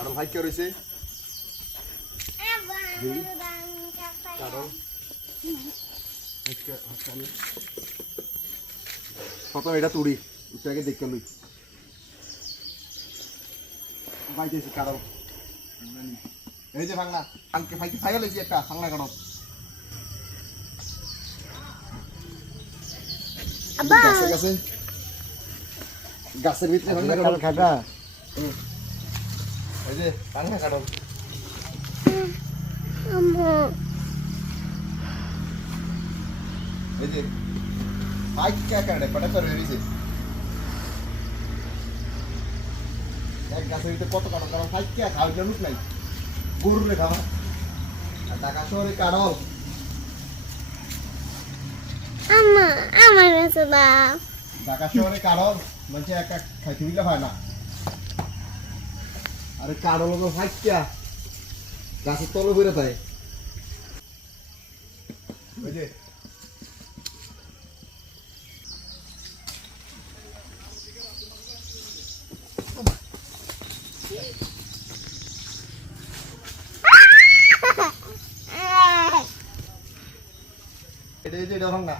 কারণ ভাই কে রয়েছে প্রথম এটা তুড়ি আগে দেখতে লই বাইতেছি কারণ এই যে ভাঙনা আঙ্কে ভাইকে খাইয়া লইছি একটা ভাঙনা কারণ গাছে গাছে গাছের ভিতরে ভাঙনা কারণ খাটা এই যে ভাঙনা কারণ এই যে ভাই কে করে পড়া করে রইছে এক গাছের ভিতরে কত কারণ কারণ ভাই কে খাওয়ার জন্য নাই গরু রে খাওয়া আর ঢাকা শহরে কারণ আমার কাছে দাও ঢাকা শহরে কারণ মানে একা খাইতে দিলে হয় না আরে কারণ লোক ভাই কে গাছের তলে ঘুরে থাকে ওই যে এটা ভাঙনা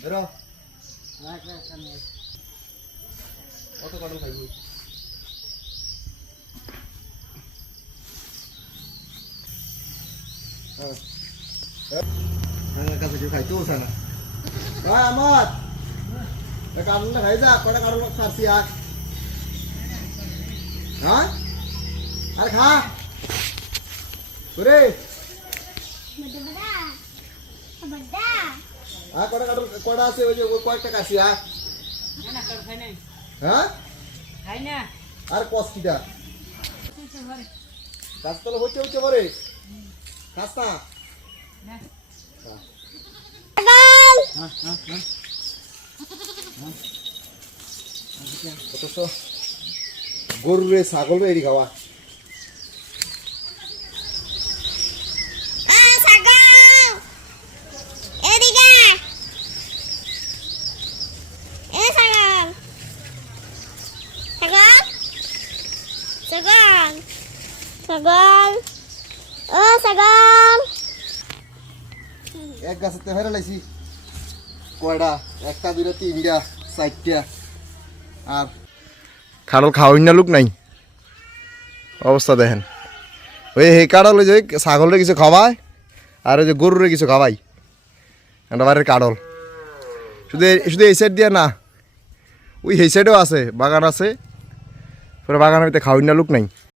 বেরো কত কাটল খাইব কাছে কেউ খাইতেও চায় না ভাই আমার কারণটা খাই যা কটা কারণ খাচ্ছি আর হ্যাঁ আর খা করে হ্যাঁ কটা কাটল কটা আছে ওই যে কয়েকটা কাশি হ্যাঁ হ্যাঁ আর কষ্টিটা গাছতলা হচ্ছে হচ্ছে পরে খাস্তা গরু রে ছাগল রে এটি খাওয়া ছাগল ও ছাগল এক গাছেতে ফেলে লাইছি কয়টা একটা দুইটা তিনটা চারটা আর খাড়ল খাওয়াই না লোক নাই অবস্থা দেখেন ওই হে কাড়ল ওই যে ছাগলের কিছু খাওয়ায় আর ওই যে গরুরে কিছু খাওয়াই একটা বাড়ির কাড়ল শুধু শুধু এই সাইড দিয়ে না ওই এই সাইডেও আছে বাগান আছে পুরো বাগানের ভিতরে খাওয়াই না লোক নাই